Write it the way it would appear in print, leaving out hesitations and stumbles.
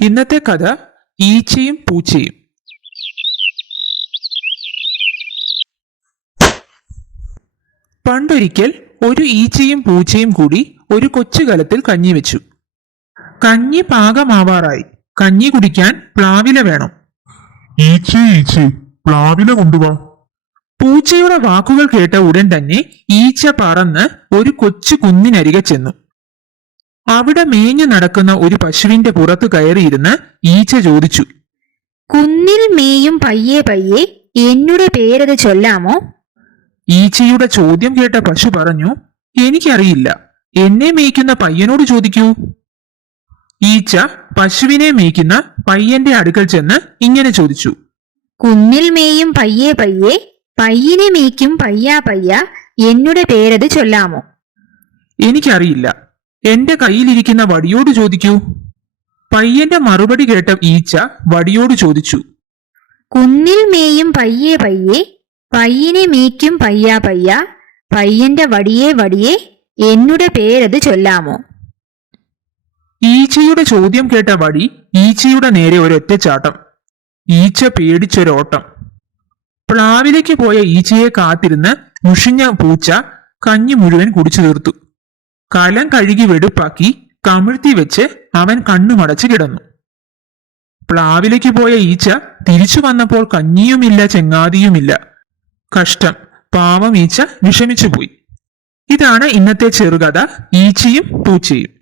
ഇന്നത്തെ കഥ ഈച്ചയും പൂച്ചയും. പണ്ടൊരിക്കൽ ഒരു ഈച്ചയും പൂച്ചയും കൂടി ഒരു കൊച്ചു കലത്തിൽ കഞ്ഞി വെച്ചു. കഞ്ഞി പാകമാവാറായി. കഞ്ഞി കുടിക്കാൻ പ്ലാവില വേണം. ഈച്ചേ പ്ലാവില കൊണ്ടുവാ. പൂച്ചയുടെ വാക്കുകൾ കേട്ട ഉടൻ തന്നെ ഈച്ച പറന്ന് ഒരു കൊച്ചു കുന്നിനരികെ ചെന്നു. അവിടെ മേഞ്ഞു നടക്കുന്ന ഒരു പശുവിന്റെ പുറത്ത് കയറിയിരുന്ന് ഈച്ച ചോദിച്ചു, കുന്നിൽ മേയും പയ്യെ പയ്യെ എന്നുടെ പേരത് ചൊല്ലാമോ? ഈച്ചയുടെ ചോദ്യം കേട്ട പശു പറഞ്ഞു, എനിക്കറിയില്ല, എന്നെ മേയ്ക്കുന്ന പയ്യനോട് ചോദിക്കൂ. ഈച്ച പശുവിനെ മേയ്ക്കുന്ന പയ്യന്റെ അടുക്കൽ ചെന്ന് ഇങ്ങനെ ചോദിച്ചു, കുന്നിൽ മേയും പയ്യെ പയ്യെ പയ്യനെ മേയ്ക്കും പയ്യാ പയ്യ എന്നുടെ പേരത് ചൊല്ലാമോ? എനിക്കറിയില്ല, എന്റെ കയ്യിലിരിക്കുന്ന വടിയോട് ചോദിക്കൂ. പയ്യന്റെ മറുപടി കേട്ട ഈച്ച വടിയോട് ചോദിച്ചു, കുന്നിൽ മേയും പയ്യെ പയ്യെ പയ്യനെ മേയ്ക്കും പയ്യാ പയ്യ പയ്യന്റെ വടിയെ വടിയെ എന്നുടെ പേരത് ചൊല്ലാമോ? ഈച്ചയുടെ ചോദ്യം കേട്ട വടി ഈച്ചയുടെ നേരെ ഒരൊറ്റ ചാട്ടം. ഈച്ച പേടിച്ചൊരോട്ടം. പ്ലാവിലേക്ക് പോയ ഈച്ചയെ കാത്തിരുന്ന് മുഷിഞ്ഞ പൂച്ച കഞ്ഞി മുഴുവൻ കുടിച്ചു തീർത്തു. കലം കഴുകി വെടുപ്പാക്കി കമിഴ്ത്തി വെച്ച് അവൻ കണ്ണുമടച്ച് കിടന്നു. പ്ലാവിലേക്ക് പോയ ഈച്ച തിരിച്ചു വന്നപ്പോൾ കഞ്ഞിയുമില്ല, ചെങ്ങാതിയുമില്ല. കഷ്ടം, പാവം ഈച്ച വിഷമിച്ചുപോയി. ഇതാണ് ഇന്നത്തെ ചെറുകഥ ഈച്ചയും പൂച്ചയും.